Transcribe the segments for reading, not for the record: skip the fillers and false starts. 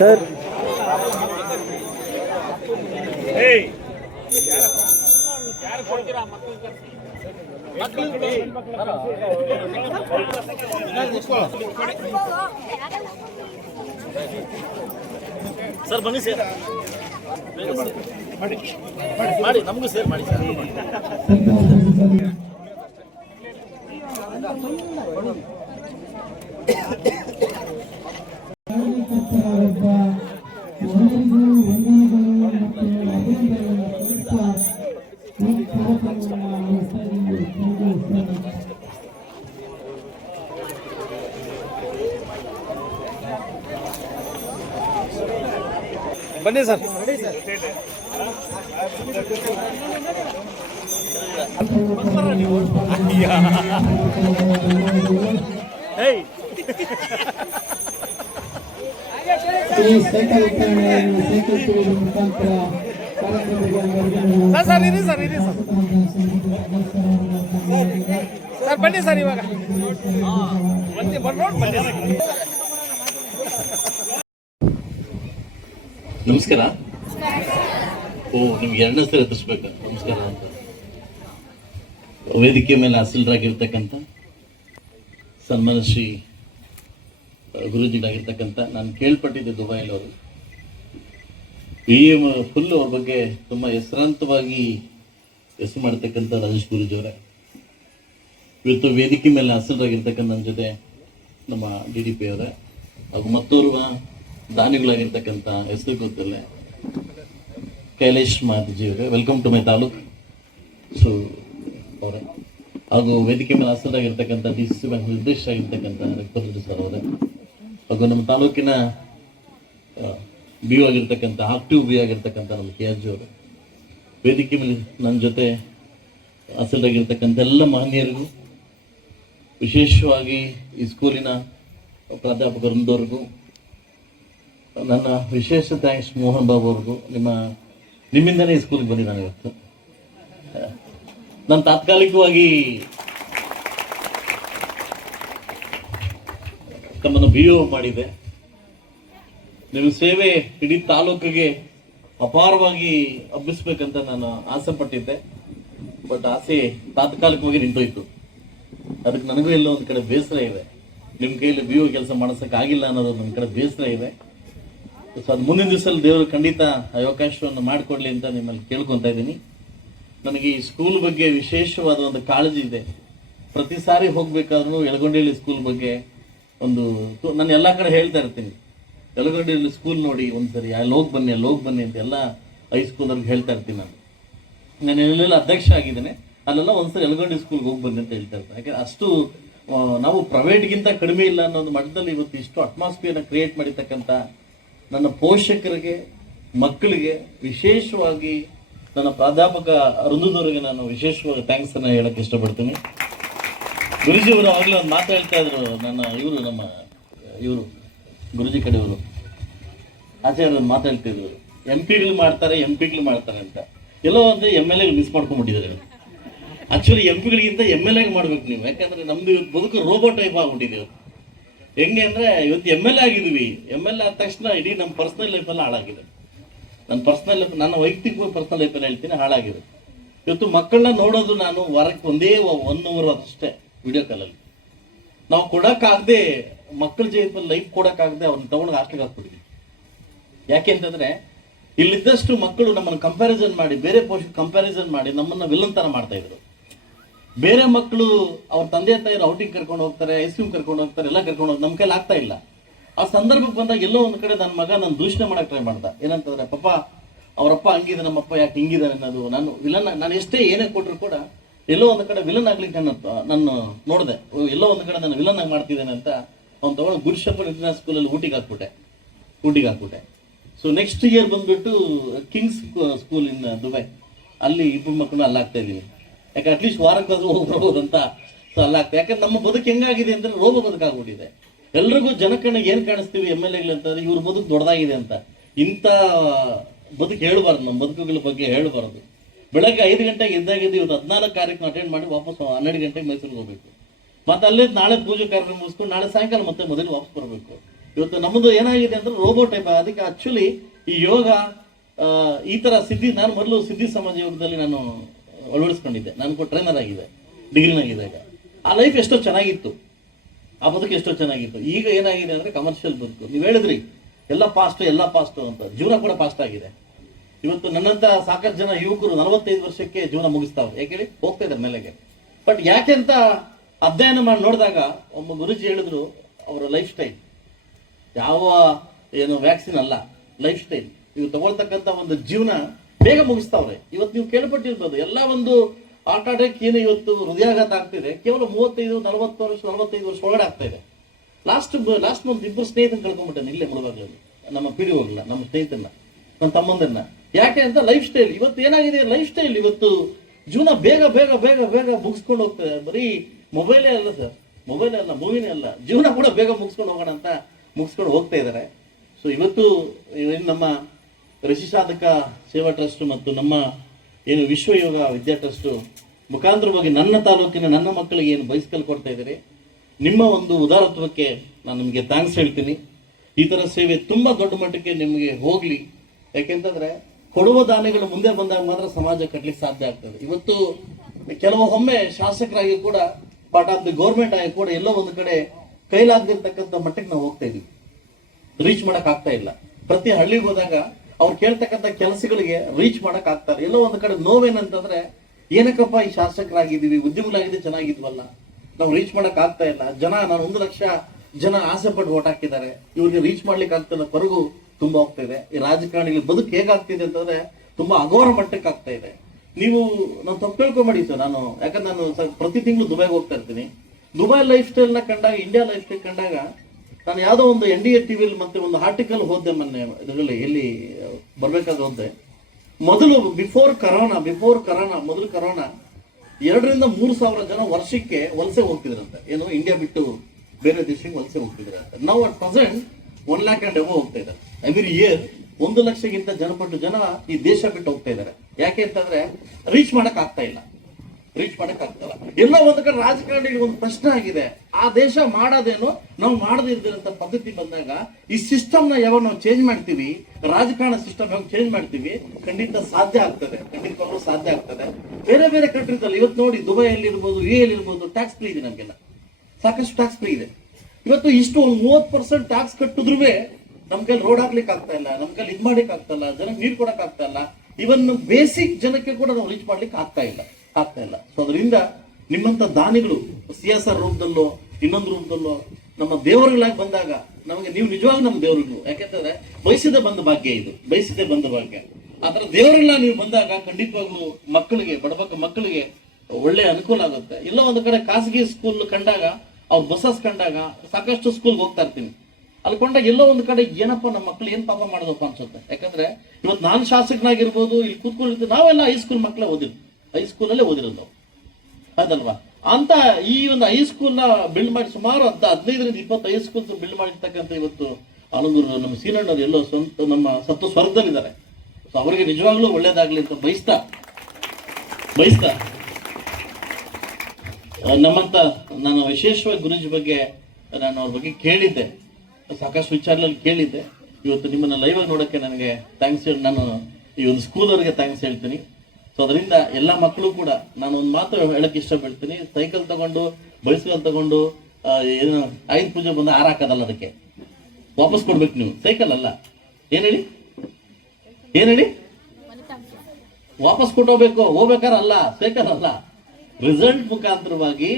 Sir sir ಬನ್ನಿ sir ಮಾಡಿ ನಮಗೂ ಸೇರ್ ಮಾಡಿ ಸರ್. ಬನ್ನಿ ಸರ್. ಸರ್ ಬನ್ನಿ ಸರ್ ಇವಾಗ ನಮಸ್ಕಾರ. ನಿಮ್ಗೆ ಎರಡನೇ ಸರಿ ಎದುರಿಸ್ಬೇಕು ನಮಸ್ಕಾರ ಅಂತ. ವೇದಿಕೆ ಮೇಲೆ ಹಾಸಲರಾಗಿರ್ತಕ್ಕಂಥ ಸನ್ಮಾನ ಶ್ರೀ ಗುರೂಜಿಗಳಾಗಿರ್ತಕ್ಕಂಥ ನಾನು ಕೇಳ್ಪಟ್ಟಿದ್ದೆ ದುಬೈಲಿ ಅವರು ಫುಲ್ ಅವ್ರ ಬಗ್ಗೆ ತುಂಬ ಹೆಸರಾಂತವಾಗಿ ಹೆಸರು ಮಾಡ್ತಕ್ಕಂಥ ರಾಜೇಶ್ ಗುರೂಜಿ ಅವರೇ ಇವತ್ತು ವೇದಿಕೆ ಮೇಲೆ ಹಾಸಲರಾಗಿರ್ತಕ್ಕಂಥ ನನ್ನ ಜೊತೆ ನಮ್ಮ DDP ಅವರೇ ಹಾಗೂ ಮತ್ತೋರ್ವ ದಾನಿಗಳಾಗಿರ್ತಕ್ಕಂಥ ಹೆಸರು ಗೊತ್ತಿಲ್ಲ ಕೈಲೇಶ್ ಮಾತಜಿ ಅವರೇ, welcome to my taluk. So ಅವರೇ ಹಾಗೂ ವೇದಿಕೆ ಮೇಲೆ ಹಾಸಲರಾಗಿರ್ತಕ್ಕಂಥ DCC ಬ್ಯಾಂಕ್ ನಿರ್ದೇಶಕರಾಗಿರ್ತಕ್ಕಂಥ ರಘುಪತಿ ಸರ್ ಅವರೇ ಹಾಗೂ ನಮ್ಮ ತಾಲೂಕಿನ BO ಆಗಿರ್ತಕ್ಕಂಥ ಆಕ್ಟಿವ್ BO ಆಗಿರ್ತಕ್ಕಂಥ ನಮ್ಮ KRG ಅವರು, ವೇದಿಕೆ ಮೇಲೆ ನನ್ನ ಜೊತೆ ಹಾಸಲರಾಗಿರ್ತಕ್ಕಂಥ ಎಲ್ಲ ಮಹನೀಯರಿಗೂ, ವಿಶೇಷವಾಗಿ ಈ ಸ್ಕೂಲಿನ ಪ್ರಾಧ್ಯಾಪಕರೊಂದವ್ರಿಗೂ ನನ್ನ ವಿಶೇಷ ಥ್ಯಾಂಕ್ಸ್. ಮೋಹನ್ ಬಾಬು ಅವ್ರಿಗೂ, ನಿಮ್ಮಿಂದನೇ ಈ ಸ್ಕೂಲಿಗೆ ಬಂದಿದ್ದಾನೆ ಇವತ್ತು. ನಾನು ತಾತ್ಕಾಲಿಕವಾಗಿ ತಮ್ಮನ್ನು BO ಮಾಡಿದೆ. ನಿಮ್ಮ ಸೇವೆ ಇಡೀ ತಾಲೂಕಿಗೆ ಅಪಾರವಾಗಿ ಹಬ್ಬಿಸ್ಬೇಕಂತ ನಾನು ಆಸೆ ಪಟ್ಟಿದ್ದೆ. ಬಟ್ ಆಸೆ ತಾತ್ಕಾಲಿಕವಾಗಿ ನಿಂತೋಯ್ತು. ಅದಕ್ಕೆ ನನಗೂ ಎಲ್ಲೋ ಒಂದು ಕಡೆ ಬೇಸರ ಇದೆ. ನಿಮ್ಮ ಕೈಯಲ್ಲಿ BO ಕೆಲಸ ಮಾಡಿಸೋಕ್ಕಾಗಿಲ್ಲ ಅನ್ನೋದು ನನ್ನ ಕಡೆ ಬೇಸರ ಇದೆ. ಸೊ ಅದು ಮುಂದಿನ ದಿವಸದಲ್ಲಿ ದೇವರು ಖಂಡಿತ ಅವಕಾಶವನ್ನು ಮಾಡಿಕೊಡ್ಲಿ ಅಂತ ನಿಮ್ಮಲ್ಲಿ ಕೇಳ್ಕೊತಾ ಇದ್ದೀನಿ. ನನಗೆ ಈ ಸ್ಕೂಲ್ ಬಗ್ಗೆ ವಿಶೇಷವಾದ ಒಂದು ಕಾಳಜಿ ಇದೆ. ಪ್ರತಿ ಸಾರಿ ಹೋಗ್ಬೇಕಾದ್ರೂ ಯಲಗೊಂಡಳ್ಳಿ ಸ್ಕೂಲ್ ಬಗ್ಗೆ ನಾನು ಎಲ್ಲ ಕಡೆ ಹೇಳ್ತಾ ಇರ್ತೀನಿ, ಯಲಗೊಂಡಳ್ಳಿ ಸ್ಕೂಲ್ ನೋಡಿ ಒಂದ್ಸರಿ ಅಲ್ಲಿ ಹೋಗಿ ಬನ್ನಿ ಅಂತ ಎಲ್ಲ ಹೈಸ್ಕೂಲರ್ಗೆ ಹೇಳ್ತಾ ಇರ್ತೀನಿ. ನಾನು ಎಲ್ಲೆಲ್ಲ ಅಧ್ಯಕ್ಷ ಆಗಿದ್ದೇನೆ ಅಲ್ಲೆಲ್ಲ ಒಂದ್ಸರಿ ಯಲಗೊಂಡಳ್ಳಿ ಸ್ಕೂಲ್ಗೆ ಹೋಗಿ ಬನ್ನಿ ಅಂತ ಹೇಳ್ತಾ ಇರ್ತೀನಿ. ಯಾಕಂದ್ರೆ ಅಷ್ಟು ನಾವು ಪ್ರೈವೇಟ್ಗಿಂತ ಕಡಿಮೆ ಇಲ್ಲ ಅನ್ನೋದು ಮಟ್ಟದಲ್ಲಿ ಇವತ್ತು ಇಷ್ಟು ಅಟ್ಮಾಸ್ಫಿಯರ್ನ ಕ್ರಿಯೇಟ್ ಮಾಡಿರ್ತಕ್ಕಂಥ ನನ್ನ ಪೋಷಕರಿಗೆ, ಮಕ್ಕಳಿಗೆ, ವಿಶೇಷವಾಗಿ ನನ್ನ ಪ್ರಾಧ್ಯಾಪಕ ವೃಂದದವರಿಗೆ ನಾನು ವಿಶೇಷವಾಗಿ ಥ್ಯಾಂಕ್ಸ್ ಅನ್ನ ಹೇಳಕ್ಕೆ ಇಷ್ಟಪಡ್ತೀನಿ. ಗುರುಜಿ ಅವರು ಆಗಲೇ ಒಂದು ಮಾತು ಹೇಳ್ತಾ ಇದ್ರು. ಇವರು ಗುರುಜಿ ಕಡೆಯವರು ಆಚಾರ್ಯರು ಮಾತಾಡ್ತಿದ್ರು, MP ಗಳು ಮಾಡ್ತಾರೆ ಅಂತ. ಎಲ್ಲೋ ಒಂದು MLA ಮಿಸ್ ಮಾಡ್ಕೊಂಡ್ಬಿಟ್ಟಿದ್ದಾರೆ. ಆಕ್ಚುಲಿ MP ಗಳಿಗಿಂತ MLA ಮಾಡ್ಬೇಕು ನೀವು. ಯಾಕಂದ್ರೆ ನಮ್ದು ಇವತ್ತು ಬದುಕು ರೋಬೋಟ್ ಟೈಪ್ ಆಗ್ಬಿಟ್ಟಿದೆ. ಹೆಂಗೆ ಅಂದ್ರೆ ಇವತ್ತು MLA ಆಗಿದ್ವಿ. MLA ಆದ ತಕ್ಷಣ ಇಡೀ ನಮ್ಮ ಪರ್ಸನಲ್ ಲೈಫೆಲ್ಲ ಹಾಳಾಗಿದೆ. ನನ್ನ ವೈಯಕ್ತಿಕ ಪರ್ಸನಲ್ ಲೈಫಲ್ಲಿ ಹೇಳ್ತೀನಿ, ಹಾಳಾಗಿದೆ. ಇವತ್ತು ಮಕ್ಕಳನ್ನ ನೋಡೋದು ನಾನು ವಾರಕ್ಕೆ ಒಂದೇ 1 ಅವರ್ ಅಷ್ಟೇ ವಿಡಿಯೋ ಕಾಲಲ್ಲಿ. ನಾವು ಕೊಡೋಕ್ಕಾಗದೆ, ಮಕ್ಕಳ ಜೀವನದಲ್ಲಿ ಲೈಫ್ ಕೊಡೋಕ್ಕಾಗದೆ ಅವ್ರನ್ನ ತಗೊಂಡು ಹಾಸ್ಟೆಲ್ಗೆ ಹಾಕ್ಬಿಟ್ಟಿದ್ವಿ. ಯಾಕೆ ಅಂತಂದ್ರೆ ಇಲ್ಲಿದ್ದಷ್ಟು ಮಕ್ಕಳು ನಮ್ಮನ್ನು ಕಂಪ್ಯಾರಿಸನ್ ಮಾಡಿ, ಬೇರೆ ಪೋಷಕ ಕಂಪ್ಯಾರಿಸನ್ ಮಾಡಿ ನಮ್ಮನ್ನ ವಿಲನ್ ತರ ಮಾಡ್ತಾ ಇದ್ರು. ಬೇರೆ ಮಕ್ಕಳು ಅವ್ರ ತಂದೆ ತಾಯಿರು ಔಟಿಂಗ್ ಕರ್ಕೊಂಡು ಹೋಗ್ತಾರೆ, ಐಸ್ ಕ್ರೀಮ್ ಕರ್ಕೊಂಡು ಹೋಗ್ತಾರೆ, ಎಲ್ಲ ಕರ್ಕೊಂಡು ಹೋಗಿ ನಮ್ಮ ಕೈಲಿ ಆಗ್ತಾ ಇಲ್ಲ. ಆ ಸಂದರ್ಭಕ್ಕೆ ಬಂದಾಗ ಎಲ್ಲೋ ಒಂದು ಕಡೆ ನನ್ನ ಮಗ ನಾನು ದೂಷಣೆ ಮಾಡಕ್ ಟ್ರೈ ಮಾಡ್ದ. ಏನಂತಂದ್ರೆ, ಪಾಪ ಅವರಪ್ಪ ಹಂಗಿದೆ, ನಮ್ಮಪ್ಪ ಯಾಕೆ ಹಿಂಗಿದಾರೆ ಅನ್ನೋದು. ನಾನು ಎಷ್ಟೇ ಏನೇ ಕೊಟ್ಟರು ಕೂಡ ಎಲ್ಲೋ ಒಂದು ಕಡೆ ವಿಲನ್ ಆಗ್ಲಿಕ್ಕೆ ನಾನು ನೋಡಿದೆ. ಎಲ್ಲೋ ಒಂದು ಕಡೆ ನಾನು ವಿಲನ್ ಆಗಿ ಮಾಡ್ತಿದ್ದೇನೆ ಅಂತ ಅವ್ನು ತಗೊಂಡು ಗುರುಶಪ್ಪರ್ ಇಂಟರ್ನ್ಯಾಷನಲ್ ಸ್ಕೂಲಲ್ಲಿ ಊಟಿಗೆ ಹಾಕ್ಬಿಟ್ಟೆ. ಸೊ ನೆಕ್ಸ್ಟ್ ಇಯರ್ ಬಂದ್ಬಿಟ್ಟು ಕಿಂಗ್ಸ್ ಸ್ಕೂಲ್ ಇನ್ ದುಬೈ, ಅಲ್ಲಿ ಇಬ್ಬರು ಮಕ್ಕಳು ಅಲ್ಲಾಗ್ತಾ ಇದೀವಿ. ಯಾಕೆ ಅಟ್ಲೀಸ್ಟ್ ವಾರಕ್ಕಾದ್ರೂ ಹೋಗ್ಬೋದು ಅಂತ. ಸೊ ಅಲ್ಲಾಗ್ತಾ, ಯಾಕಂದ್ರೆ ನಮ್ಮ ಬದುಕು ಹೆಂಗಾಗಿದೆ ಅಂದ್ರೆ ರೋಗ ಬದುಕಾಗ್ಬಿಟ್ಟಿದೆ. ಎಲ್ರಿಗೂ ಜನಕಣ್ಣಿಗೆ ಏನ್ ಕಾಣಿಸ್ತೀವಿ MLAಗಳು ಅಂತಂದ್ರೆ ಇವ್ರ ಬದುಕು ದೊಡ್ಡದಾಗಿದೆ ಅಂತ. ಇಂಥ ಬದುಕು ಹೇಳ್ಬಾರ್ದು, ನಮ್ಮ ಬದುಕುಗಳ ಬಗ್ಗೆ ಹೇಳ್ಬಾರ್ದು. ಬೆಳಗ್ಗೆ 5 ಗಂಟೆಗೆ ಎದ್ದಾಗಿದ್ದು ಇವತ್ತು 14 ಕಾರ್ಯಕ್ರಮ ಅಟೆಂಡ್ ಮಾಡಿ ವಾಪಸ್ 12 ಗಂಟೆಗೆ ಮೈಸೂರಿಗೆ ಹೋಗ್ಬೇಕು. ಮತ್ತೆ ಅಲ್ಲೇ ನಾಳೆ ಪೂಜೆ ಕಾರ್ಯಕ್ರಮ ಮುಗಿಸ್ಕೊಂಡು ನಾಳೆ ಸಾಯಂಕಾಲ ಮತ್ತೆ ಮೊದಲು ವಾಪಸ್ ಬರಬೇಕು. ಇವತ್ತು ನಮ್ಮದು ಏನಾಗಿದೆ ಅಂದ್ರೆ ರೋಬೋ ಟೈಪ್. ಅದಕ್ಕೆ ಆಕ್ಚುಲಿ ಈ ಯೋಗ ಈ ತರ ನಾನು ಮೊದಲು ಸಿದ್ಧಿ ಸಮಾಜ ಯೋಗದಲ್ಲಿ ನಾನು ಅಳವಡಿಸ್ಕೊಂಡಿದ್ದೆ. ನಾನು ಟ್ರೈನರ್ ಆಗಿದೆ, ಡಿಗ್ರಿನಾಗಿದ್ದಾಗ. ಆ ಲೈಫ್ ಎಷ್ಟೋ ಚೆನ್ನಾಗಿತ್ತು, ಆ ಬದುಕು ಎಷ್ಟೋ ಚೆನ್ನಾಗಿತ್ತು. ಈಗ ಏನಾಗಿದೆ ಅಂದ್ರೆ ಕಮರ್ಷಿಯಲ್ ಬದುಕು. ನೀವು ಹೇಳಿದ್ರಿ ಎಲ್ಲ ಪಾಸ್ಟು ಅಂತ. ಜೀವನ ಕೂಡ ಪಾಸ್ಟ್ ಆಗಿದೆ. ಇವತ್ತು ನನ್ನಂತ ಸಾಕಷ್ಟು ಜನ ಯುವಕರು 45 ವರ್ಷಕ್ಕೆ ಜೀವನ ಮುಗಿಸ್ತಾವೆ. ಯಾಕೆ ಹೇಳಿ, ಹೋಗ್ತಾ ಇದ್ದಾರೆ ಮೇಲೆಗೆ. ಬಟ್ ಯಾಕೆ ಅಂತ ಅಧ್ಯಯನ ಮಾಡಿ ನೋಡಿದಾಗ ಒಬ್ಬ ಗುರುಜಿ ಹೇಳಿದ್ರು, ಅವರ ಲೈಫ್ ಸ್ಟೈಲ್ ಯಾವ ಏನು ವ್ಯಾಕ್ಸಿನ್ ಅಲ್ಲ, ಲೈಫ್ ಸ್ಟೈಲ್ ನೀವು ತಗೊಳ್ತಕ್ಕಂಥ ಒಂದು ಜೀವನ ಬೇಗ ಮುಗಿಸ್ತಾವ್ರೆ. ಇವತ್ತು ನೀವು ಕೇಳ್ಪಟ್ಟಿರ್ಬೋದು, ಎಲ್ಲ ಒಂದು ಹಾರ್ಟ್ ಅಟ್ಯಾಕ್ ಏನು ಇವತ್ತು ಹೃದಯಾಘಾತ ಆಗ್ತಿದೆ ಕೇವಲ 45 ವರ್ಷ ಒಳಗಡೆ ಆಗ್ತಾ ಇದೆ. ಲಾಸ್ಟ್ ಮಂತ್ 2 ಸ್ನೇಹಿತನ ಕಳ್ಕೊಂಡ್ಬಿಟ್ಟೆ ಇಲ್ಲೇ ಮುಳುವಾಗ್ಲಲ್ಲಿ. ನಮ್ಮ ಪಿಡಿ ಹೋಗ್ಲಿಲ್ಲ, ನಮ್ಮ ಸ್ನೇಹಿತನ, ನನ್ನ ತಮ್ಮಂದನ್ನ. ಯಾಕೆ ಅಂತ ಲೈಫ್ ಸ್ಟೈಲ್. ಇವತ್ತು ಏನಾಗಿದೆ ಲೈಫ್ ಸ್ಟೈಲ್, ಇವತ್ತು ಜೀವನ ಬೇಗ ಬೇಗ ಬೇಗ ಬೇಗ ಮುಗಿಸ್ಕೊಂಡು ಹೋಗ್ತದೆ. ಬರೀ ಮೊಬೈಲೇ ಅಲ್ಲ ಸರ್, ಮೊಬೈಲೇ ಅಲ್ಲ, ಮೂವಿನೇ ಅಲ್ಲ, ಜೀವನ ಕೂಡ ಬೇಗ ಮುಗಿಸ್ಕೊಂಡು ಹೋಗೋಣ ಅಂತ ಮುಗಿಸ್ಕೊಂಡು ಹೋಗ್ತಾ ಇದ್ದಾರೆ. ಸೊ ಇವತ್ತು ನಮ್ಮ ಋಷಿ ಸಾಧಕ ಸೇವಾ ಟ್ರಸ್ಟ್ ಮತ್ತು ನಮ್ಮ ಏನು ವಿಶ್ವ ಯೋಗ ವಿದ್ಯಾ ಟ್ರಸ್ಟ್ ಮುಖಾಂತರವಾಗಿ ನನ್ನ ತಾಲೂಕಿನ ನನ್ನ ಮಕ್ಕಳಿಗೆ ಏನು ಬೈಸ್ಕಲ್ ಕೊಡ್ತಾ ಇದ್ದೀರಿ, ನಿಮ್ಮ ಒಂದು ಉದಾರತ್ವಕ್ಕೆ ನಾನು ನಿಮಗೆ ಥ್ಯಾಂಕ್ಸ್ ಹೇಳ್ತೀನಿ. ಈ ಥರ ಸೇವೆ ತುಂಬಾ ದೊಡ್ಡ ಮಟ್ಟಕ್ಕೆ ನಿಮಗೆ ಹೋಗ್ಲಿ. ಯಾಕೆಂತಂದ್ರೆ ಕೊಡುವ ದಾನಿಗಳು ಮುಂದೆ ಬಂದಾಗ ಮಾತ್ರ ಸಮಾಜ ಕಟ್ಟಲಿಕ್ಕೆ ಸಾಧ್ಯ ಆಗ್ತದೆ. ಇವತ್ತು ಕೆಲವೊಮ್ಮೆ ಶಾಸಕರಾಗಿ ಕೂಡ ಪಾರ್ಟ್ ಆಫ್ ದಿ ಗೌರ್ಮೆಂಟ್ ಆಗಿ ಕೂಡ ಎಲ್ಲೋ ಒಂದು ಕಡೆ ಕೈಲಾಗದಿರ್ತಕ್ಕಂಥ ಮಟ್ಟಕ್ಕೆ ನಾವು ಹೋಗ್ತಾ ಇದೀವಿ, ರೀಚ್ ಮಾಡಕ್ ಆಗ್ತಾ ಇಲ್ಲ. ಪ್ರತಿ ಹಳ್ಳಿಗೆ ಹೋದಾಗ ಅವ್ರು ಕೇಳ್ತಕ್ಕಂಥ ಕೆಲಸಗಳಿಗೆ ರೀಚ್ ಮಾಡಕ್ ಆಗ್ತಾರೆ. ಎಲ್ಲೋ ಒಂದು ಕಡೆ ನೋವೇನಂತಂದ್ರೆ, ಏನಕ್ಕಪ್ಪ ಈ ಶಾಸಕರಾಗಿದ್ದೀವಿ, ಉದ್ಯಮಗಳಾಗಿದ್ದೀವಿ, ಚೆನ್ನಾಗಿದ್ವಲ್ಲ, ನಾವು ರೀಚ್ ಮಾಡಕ್ ಆಗ್ತಾ ಇಲ್ಲ. ನಾನು 1 ಲಕ್ಷ ಜನ ಆಸೆ ಪಟ್ಟು ಓಟ್ ಹಾಕಿದ್ದಾರೆ, ಇವ್ರಿಗೆ ರೀಚ್ ಮಾಡ್ಲಿಕ್ಕೆ ಆಗ್ತಿಲ್ಲ, ಕೊರಗು ತುಂಬಾ ಹೋಗ್ತಾ ಇದೆ. ಈ ರಾಜಕಾರಣಿಗಳ ಬದುಕು ಹೇಗಾಗ್ತಿದೆ ಅಂತಂದ್ರೆ ತುಂಬಾ ಅಘೋರ ಮಟ್ಟಕ್ಕೆ ಆಗ್ತಾ ಇದೆ. ನಾನು ತಪ್ಪು ತಿಳ್ಕೊಂಬೇಡಿ ಸರ್. ಯಾಕಂದ್ರೆ ನಾನು ಪ್ರತಿ ತಿಂಗಳು ದುಬೈಗೆ ಹೋಗ್ತಾ ಇರ್ತೀನಿ. ದುಬೈ ಲೈಫ್ ಸ್ಟೈಲ್ ನ ಕಂಡಾಗ, ಇಂಡಿಯಾ ಲೈಫ್ ಸ್ಟೈಲ್ ಕಂಡಾಗ, ನಾನು ಯಾವುದೋ ಒಂದು NDA ಟಿವಿಲಿ ಮತ್ತೆ ಒಂದು ಆರ್ಟಿಕಲ್ ಓದ್ದೆ ಮೊನ್ನೆ, ಇದರಲ್ಲಿ ಎಲ್ಲಿ ಬರ್ಬೇಕಾದ್ರೆ ಓದ್ದೆ. ಮೊದಲು ಬಿಫೋರ್ ಕರೋನಾ ಮೊದಲು ಕರೋನಾ 2,000 ರಿಂದ 3,000 ಜನ ವರ್ಷಕ್ಕೆ ವಲಸೆ ಹೋಗ್ತಿದ್ರಂತೆ. ಏನು, ಇಂಡಿಯಾ ಬಿಟ್ಟು ಬೇರೆ ದೇಶಕ್ಕೆ ವಲಸೆ ಹೋಗ್ತಿದ್ರಂತೆ. ನಾವು at present 1 lakh and above ಹೋಗ್ತಾ ಇದ್ದಾರೆ. ಎವ್ರಿ ಇಯರ್ 1 ಲಕ್ಷಕ್ಕಿಂತ ಜನ ಈ ದೇಶ ಬಿಟ್ಟು ಹೋಗ್ತಾ ಇದ್ದಾರೆ. ಯಾಕೆ ಅಂತಂದ್ರೆ ರೀಚ್ ಮಾಡಕ್ ಆಗ್ತಾ ಇಲ್ಲ. ಎಲ್ಲ ಒಂದು ಕಡೆ ರಾಜಕಾರಣಿಗಳಿಗೆ ಒಂದು ಪ್ರಶ್ನೆ ಆಗಿದೆ, ಆ ದೇಶ ಮಾಡೋದೇನು, ನಾವು ಮಾಡದೇ ಇದ್ದಂತ ಪದ್ಧತಿ ಬಂದಾಗ ಈ ಸಿಸ್ಟಮ್ ನ ಯಾವಾಗ ನಾವು ಚೇಂಜ್ ಮಾಡ್ತೀವಿ, ರಾಜಕಾರಣ ಸಿಸ್ಟಮ್ ಯಾವಾಗ ಚೇಂಜ್ ಮಾಡ್ತೀವಿ, ಖಂಡಿತ ಸಾಧ್ಯ ಆಗ್ತದೆ. ಬೇರೆ ಬೇರೆ ಕಂಟ್ರೀಸಲ್ಲಿ ಇವತ್ತು ನೋಡಿ, ದುಬೈಯಲ್ಲಿ ಇರ್ಬೋದು, UAE ಇರ್ಬೋದು, ಟ್ಯಾಕ್ಸ್ ಫ್ರೀ ಇದೆ. ನಮಗೆಲ್ಲ ಸಾಕಷ್ಟು ಟ್ಯಾಕ್ಸ್ ಫ್ರೀ ಇದೆ. ಇವತ್ತು ಇಷ್ಟು 30% ಟ್ಯಾಕ್ಸ್ ಕಟ್ಟಿದ್ರು ನಮ್ ಕೈಲಿ ರೋಡ್ ಹಾಕ್ಲಿಕ್ಕೆ ಆಗ್ತಾ ಇಲ್ಲ, ನಮ್ ಕೈಲಿ ಇದ್ ಮಾಡ್ಲಿಕ್ಕೆ ಆಗ್ತಾ ಇಲ್ಲ, ಜನಕ್ಕೆ ನೀರು ಕೊಡಕ್ ಆಗ್ತಾ ಇಲ್ಲ. ಇವನ್ ಬೇಸಿಕ್ ಜನಕ್ಕೆ ಕೂಡ ನಾವು ರೀಚ್ ಮಾಡ್ಲಿಕ್ಕೆ ಆಗ್ತಾ ಇಲ್ಲ. ಸೊ ಅದರಿಂದ ನಿಮ್ಮಂತ ದಾನಿಗಳು CSR ರೂಪದಲ್ಲೋ ಇನ್ನೊಂದು ರೂಪದಲ್ಲೋ ನಮ್ಮ ದೇವರುಗಳಾಗಿ ಬಂದಾಗ ನಮಗೆ ನೀವು ನಿಜವಾಗಿ ನಮ್ಮ ದೇವರುಗಳು. ಯಾಕೆಂತಂದ್ರೆ ಬಯಸಿದೆ ಬಂದ ಭಾಗ್ಯ. ಆತರ ದೇವರೆಲ್ಲ ನೀವು ಬಂದಾಗ ಖಂಡಿತವಾಗ್ಲೂ ಮಕ್ಕಳಿಗೆ, ಮಕ್ಕಳಿಗೆ ಒಳ್ಳೆ ಅನುಕೂಲ ಆಗುತ್ತೆ. ಎಲ್ಲ ಒಂದು ಕಡೆ ಖಾಸಗಿ ಸ್ಕೂಲ್ ಕಂಡಾಗ, ಅವ್ರ ಬಸ್ಸಸ್ ಕಂಡಾಗ, ಸಾಕಷ್ಟು ಸ್ಕೂಲ್ಗೆ ಹೋಗ್ತಾ ಇರ್ತೀನಿ, ಅಲ್ಲಿ ಕೊಂಡಾಗ ಎಲ್ಲೋ ಒಂದು ಕಡೆ ಏನಪ್ಪ ನಮ್ಮ ಮಕ್ಳು ಏನ್ ಪಾಪ ಮಾಡೋದಪ್ಪ ಅನ್ಸುತ್ತೆ. ಯಾಕಂದ್ರೆ ಇವತ್ತು ನಾನು ಶಾಸಕನಾಗಿರ್ಬೋದು, ಇಲ್ಲಿ ಕೂತ್ಕೊಂಡಿರ್ತೀವಿ, ನಾವೆಲ್ಲ ಹೈಸ್ಕೂಲ್ ಮಕ್ಕಳೇ ಹೈಸ್ಕೂಲಲ್ಲೇ ಓದಿರೋದು ಅದಲ್ವಾ. ಅಂತ ಈ ಒಂದು ಹೈಸ್ಕೂಲ್ ನ ಬಿಲ್ಡ್ ಮಾಡಿ ಸುಮಾರು 15 ರಿಂದ 20 ಹೈಸ್ಕೂಲ್ಸ್ ಬಿಲ್ಡ್ ಮಾಡಿರ್ತಕ್ಕಂಥ ಇವತ್ತು ಆನಂದೂರು ನಮ್ಮ ಸೀನಣ್ಣವ್ರು ಎಲ್ಲೋ ಸ್ವಂತ ನಮ್ಮ ಸತ್ತು ಸ್ವರ್ಗದಲ್ಲಿದ್ದಾರೆ. ಸೊ ಅವರಿಗೆ ನಿಜವಾಗ್ಲೂ ಒಳ್ಳೇದಾಗ್ಲಿ ಅಂತ ಬಯಸ್ತಾ ನಮ್ಮಂತ ನಾನು ವಿಶೇಷವಾಗಿ ಗುರುಜಿ ಬಗ್ಗೆ ನಾನು ಅವ್ರ ಬಗ್ಗೆ ಕೇಳಿದ್ದೆ, ಸಾಕಷ್ಟು ವಿಚಾರಗಳಲ್ಲಿ ಕೇಳಿದ್ದೆ. ಇವತ್ತು ನಿಮ್ಮನ್ನ ಲೈವ್ ಆಗಿ ನೋಡೋಕ್ಕೆ ನನಗೆ ಥ್ಯಾಂಕ್ಸ್ ಹೇಳಿ, ನಾನು ಈ ಒಂದು ಸ್ಕೂಲ್ ಅವರಿಗೆ ಥ್ಯಾಂಕ್ಸ್ ಹೇಳ್ತೀನಿ. ಸೊ ಅದರಿಂದ ಎಲ್ಲ ಮಕ್ಕಳು ಕೂಡ ನಾನು ಒಂದು ಮಾತು ಹೇಳಕ್ ಇಷ್ಟಪಡ್ತೀನಿ, ಸೈಕಲ್ ತಗೊಂಡು ಬೈಸ್ಕಲ್ ತಗೊಂಡು ಏನು ಆಯುಧ ಪೂಜೆ ಬಂದು ಹಾರಾಕದಲ್ಲ, ಅದಕ್ಕೆ ವಾಪಸ್ ಕೊಡ್ಬೇಕು ನೀವು. ಸೈಕಲ್ ಅಲ್ಲ, ಏನ್ ಹೇಳಿ ವಾಪಸ್ ಕೊಟ್ಟೋಗ್ಬೇಕು, ಹೋಗ್ಬೇಕಾರಲ್ಲ, ಸೈಕಲ್ ಅಲ್ಲ. ರಿಸಲ್ಟ್ ಮುಖಾಂತರವಾಗಿ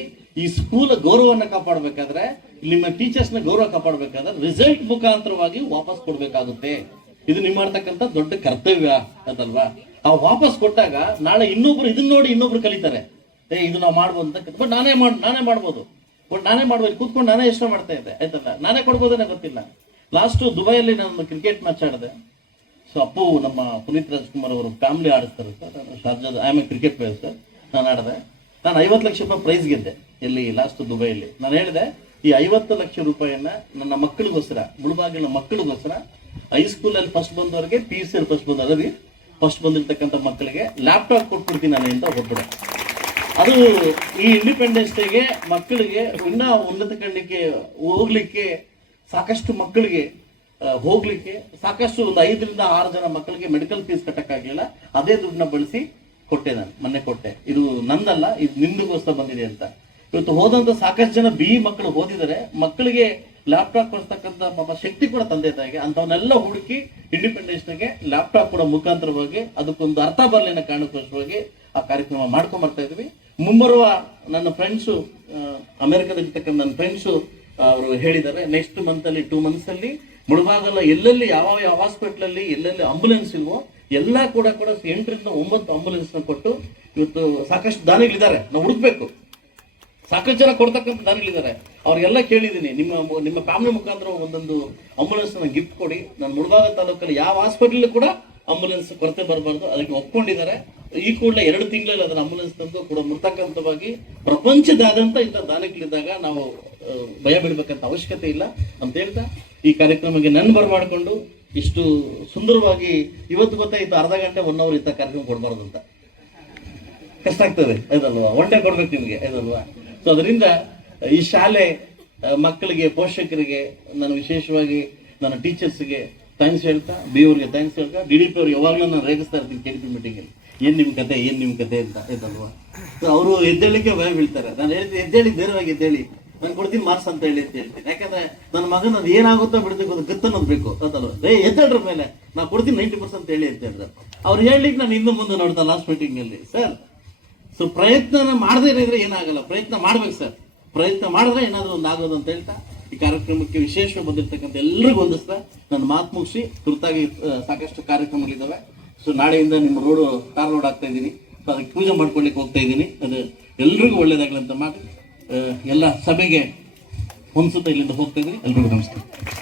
ಈ ಸ್ಕೂಲ್ ಗೌರವವನ್ನು ಕಾಪಾಡಬೇಕಾದ್ರೆ, ನಿಮ್ಮ ಟೀಚರ್ಸ್ ನ ಗೌರವ ಕಾಪಾಡಬೇಕಾದ್ರೆ ರಿಸಲ್ಟ್ ಮುಖಾಂತರವಾಗಿ ವಾಪಸ್ ಕೊಡ್ಬೇಕಾಗುತ್ತೆ. ಇದು ನಿಮ್ಮ ಮಾಡ್ತಕ್ಕಂಥ ದೊಡ್ಡ ಕರ್ತವ್ಯ ಅದಲ್ವಾ. ಆ ವಾಪಸ್ ಕೊಟ್ಟಾಗ ನಾಳೆ ಇದನ್ನ ನೋಡಿ ಇನ್ನೊಬ್ರು ಕಲಿತಾರೆ, ಇದು ನಾವು ಮಾಡ್ಬೋದು ಅಂತ. ಬಟ್ ನಾನೇ ಮಾಡ್ಬೋದು, ಕೂತ್ಕೊಂಡು ನಾನೇ ಯೋಚನೆ ಮಾಡ್ತಾ ಇದ್ದೆ, ಆಯ್ತಲ್ಲ, ನಾನೇ ಕೊಡ್ಬೋದೇನೆ ಗೊತ್ತಿಲ್ಲ. ಲಾಸ್ಟ್ ದುಬೈಯಲ್ಲಿ ನಾನು ಕ್ರಿಕೆಟ್ ಮ್ಯಾಚ್ ಆಡಿದೆ. ಸೊ ಅಪ್ಪು ನಮ್ಮ ಪುನೀತ್ ರಾಜ್ಕುಮಾರ್ ಅವರು ಫ್ಯಾಮಿಲಿ ಆಡಿಸ್ತಾರೆ ಸರ್, ಶಾರ್ಜಾದ I am a cricket player sir. ನಾನು ಆಡಿದೆ, ನಾನು 50 ಲಕ್ಷ ರೂಪಾಯಿ ಪ್ರೈಸ್ ಗೆದ್ದೆ ಎಲ್ಲಿ ಲಾಸ್ಟ್ ದುಬೈಯಲ್ಲಿ. ನಾನು ಹೇಳಿದೆ, ಈ 50 ಲಕ್ಷ ರೂಪಾಯಿಯನ್ನ ನನ್ನ ಮಕ್ಕಳಿಗೋಸ್ಕರ, ಮುಳುಬಾಗಿನ ಮಕ್ಕಳಿಗೋಸ್ಕರ, ಹೈಸ್ಕೂಲಲ್ಲಿ ಫಸ್ಟ್ ಬಂದವರಿಗೆ, PUC ಅಲ್ಲಿ ಫಸ್ಟ್ ಬಂದಿರ್ತಕ್ಕಂಥ ಮಕ್ಕಳಿಗೆ ಲ್ಯಾಪ್ಟಾಪ್ ಕೊಟ್ಬಿಡ್ತೀನಿ ನಾನು ಅಂತ ಹೊರಬಿಡೆ. ಅದು ಈ ಇಂಡಿಪೆಂಡೆನ್ಸ್ ಡೇಗೆ ಮಕ್ಕಳಿಗೆ ಇನ್ನೂ ಉನ್ನತ ಕಣ್ಣಿಗೆ ಹೋಗ್ಲಿಕ್ಕೆ ಸಾಕಷ್ಟು ಮಕ್ಕಳಿಗೆ ಹೋಗ್ಲಿಕ್ಕೆ ಸಾಕಷ್ಟು ಒಂದು 5 ರಿಂದ 6 ಜನ ಮಕ್ಕಳಿಗೆ ಮೆಡಿಕಲ್ ಫೀಸ್ ಕಟ್ಟಕ್ಕಾಗಲಿಲ್ಲ. ಅದೇ ದುಡ್ಡನ್ನ ಬಳಸಿ ಕೊಟ್ಟೆ, ನಾನು ಮೊನ್ನೆ ಕೊಟ್ಟೆ. ಇದು ನಂದಲ್ಲ, ಇದು ನಿಂದುಗೋಸ್ಕರ ಬಂದಿದೆ ಅಂತ. ಇವತ್ತು ಹೋದಂತ ಸಾಕಷ್ಟು ಜನ BE ಮಕ್ಕಳು ಓದಿದರೆ ಮಕ್ಕಳಿಗೆ ಲ್ಯಾಪ್ಟಾಪ್ ಕೊಡ್ತಕ್ಕಂಥ ಪಾಪ ಶಕ್ತಿ ಕೂಡ ತಂದೆ ತಾಯಿಗೆ ಅಂತವನ್ನೆಲ್ಲ ಹುಡುಕಿ ಇಂಡಿಪೆಂಡೆನ್ಸ್ ಡೇಗೆ ಲ್ಯಾಪ್ಟಾಪ್ ಕೂಡ ಮುಖಾಂತರವಾಗಿ ಅದಕ್ಕೊಂದು ಅರ್ಥ ಬರಲಿ ಅನ್ನೋ ಕಾರಣಕ್ಕೋಸ್ಕರವಾಗಿ ಆ ಕಾರ್ಯಕ್ರಮ ಮಾಡ್ಕೊಂಡ್ ಬರ್ತಾ ಇದ್ವಿ. ಮುಂಬರುವ ನನ್ನ ಫ್ರೆಂಡ್ಸು ಅಮೆರಿಕದಲ್ಲಿರ್ತಕ್ಕಂಥ ನನ್ನ ಫ್ರೆಂಡ್ಸು ಅವರು ಹೇಳಿದ್ದಾರೆ, ನೆಕ್ಸ್ಟ್ ಮಂತ್ ಅಲ್ಲಿ 2 months ಅಲ್ಲಿ ಮುಳಬಾಗಲ ಎಲ್ಲೆಲ್ಲಿ ಯಾವ ಹಾಸ್ಪಿಟಲ್ ಅಲ್ಲಿ ಎಲ್ಲೆಲ್ಲಿ ಆಂಬುಲೆನ್ಸ್ ಇಲ್ವೋ ಎಲ್ಲ ಕೂಡ 8 ರಿಂದ 9 ಆಂಬುಲೆನ್ಸ್ ನ ಕೊಟ್ಟು ಇವತ್ತು ಸಾಕಷ್ಟು ದಾನಿಗಳಿದ್ದಾರೆ. ನಾವು ಹುಡುಕ್ಬೇಕು, ಸಾಕಷ್ಟು ಜನ ಕೊಡ್ತಕ್ಕಂಥ ದಾನಿಗಳಿದ್ದಾರೆ. ಅವ್ರಿಗೆಲ್ಲ ಕೇಳಿದ್ದೀನಿ, ನಿಮ್ಮ ಫ್ಯಾಮಿಲಿ ಮುಖಾಂತರ ಒಂದೊಂದು ಆಂಬುಲೆನ್ಸ್ ನ ಗಿಫ್ಟ್ ಕೊಡಿ. ನಾನು ಮುಳಬಾಗ ತಾಲೂಕಲ್ಲಿ ಯಾವ ಹಾಸ್ಪಿಟಲ್ ಕೂಡ ಆಂಬುಲೆನ್ಸ್ ಕೊರತೆ ಬರಬಾರ್ದು, ಅದಕ್ಕೆ ಒಪ್ಕೊಂಡಿದ್ದಾರೆ. ಈ ಕೂಡಲೇ 2 ತಿಂಗಳಲ್ಲಿ ಅದನ್ನ ಆಂಬುಲೆನ್ಸ್ ತಂದು ಕೂಡ ಮುರ್ತಕ್ಕಂಥವಾಗಿ ಪ್ರಪಂಚದಾದ್ಯಂತ ಇಂಥ ದಾನಿಗಳಿದ್ದಾಗ ನಾವು ಭಯ ಬೀಳ್ಬೇಕಂತ ಅವಶ್ಯಕತೆ ಇಲ್ಲ ಅಂತ ಹೇಳ್ತಾ ಈ ಕಾರ್ಯಕ್ರಮಕ್ಕೆ ನನ್ನ ಬರಮಾಡಿಕೊಂಡು ಇಷ್ಟು ಸುಂದರವಾಗಿ ಇವತ್ತು ಗೊತ್ತಾಯ್ತು, ಅರ್ಧ ಗಂಟೆ 1 hour ಇಂಥ ಕಾರ್ಯಕ್ರಮ ಕೊಡಬಾರ್ದು ಅಂತ. ಕಷ್ಟ ಆಗ್ತದೆ ಇದಲ್ವಾ, ಒನ್ ಡೇ ಕೊಡ್ಬೇಕು ನಿಮ್ಗೆ ಇದಲ್ವಾ. ಸೊ ಅದರಿಂದ ಈ ಶಾಲೆ ಮಕ್ಕಳಿಗೆ, ಪೋಷಕರಿಗೆ, ನಾನು ವಿಶೇಷವಾಗಿ ನನ್ನ ಟೀಚರ್ಸ್ಗೆ ಥ್ಯಾಂಕ್ಸ್ ಹೇಳ್ತಾ, BE ಅವ್ರಿಗೆ ಥ್ಯಾಂಕ್ಸ್ ಹೇಳ್ತಾ, DDP ಅವ್ರಿಗೆ ಯಾವಾಗಲೂ ನಾನು ರೇಗಿಸ್ತಾ ಇರ್ತೀನಿ KDP ಮೀಟಿಂಗಲ್ಲಿ, ಏನ್ ನಿಮ್ ಕತೆ ಅಂತ ಇದಲ್ವಾ. ಸೊ ಅವರು ಎದ್ದೇಳಿಕೆ ಭಯ ಬೀಳ್ತಾರೆ. ನಾನು ಹೇಳ್ತೀನಿ, ಎದ್ದೇಳಿ, ಧೈರ್ಯವಾಗಿ ಎದ್ದೇಳಿ, ನಾನು ಕೊಡ್ತೀನಿ ಮಾರ್ಕ್ಸ್ ಅಂತ ಹೇಳಿ ಅಂತ ಹೇಳ್ತೀನಿ. ಯಾಕಂದ್ರೆ ನನ್ನ ಮಗನ ಅದು ಏನಾಗುತ್ತೋ ಬಿಡ್ಬೇಕು, ಅದು ಗತ್ತನ್ನೋದು ಬೇಕು ಅದಲ್ವ. ಎದ್ದೇಳ್ರ ಮೇಲೆ ನಾವು ಕೊಡ್ತೀನಿ 90% ಹೇಳಿ ಅಂತ ಹೇಳಿದ್ರೆ ಅವ್ರು ಹೇಳ್ಲಿಕ್ಕೆ ನಾನು ಇನ್ನು ಮುಂದೆ ನೋಡ್ತಾ ಲಾಸ್ಟ್ ಮೀಟಿಂಗ್ ಅಲ್ಲಿ ಸರ್. ಸೊ ಪ್ರಯತ್ನ ಮಾಡದೇ ಇದ್ರೆ ಏನಾಗಲ್ಲ, ಪ್ರಯತ್ನ ಮಾಡ್ಬೇಕು ಸರ್. ಪ್ರಯತ್ನ ಮಾಡಿದ್ರೆ ಏನಾದ್ರು ಒಂದು ಆಗೋದು ಅಂತ ಹೇಳ್ತಾ ಈ ಕಾರ್ಯಕ್ರಮಕ್ಕೆ ವಿಶೇಷವಾಗಿ ಬಂದಿರ್ತಕ್ಕಂಥ ಎಲ್ರಿಗೂ ಹೊಂದಿಸ್ತಾ ನನ್ನ ಮಾತು ಮುಗಿಸಿ ತುರ್ತಾಗಿ ಸಾಕಷ್ಟು ಕಾರ್ಯಕ್ರಮಗಳಿದ್ದಾವೆ. ಸೊ ನಾಳೆಯಿಂದ ನಿಮ್ಮ ಟಾರ್ ರೋಡ್ ಆಗ್ತಾ ಇದ್ದೀನಿ. ಸೊ ಅದಕ್ಕೆ ಪೂಜೆ ಮಾಡ್ಕೊಳ್ಳಿಕ್ಕೆ ಹೋಗ್ತಾ ಇದ್ದೀನಿ. ಅದು ಎಲ್ರಿಗೂ ಒಳ್ಳೇದಾಗಲಿ ಅಂತ ಮಾಡಿ ಎಲ್ಲ ಸಭೆಗೆ ಹೊಂದಿಸುತ್ತಾ ಇಲ್ಲಿಂದ ಹೋಗ್ತಾ ಇದ್ದೀನಿ. ಎಲ್ರಿಗೂ ನಮಸ್ಕಾರ.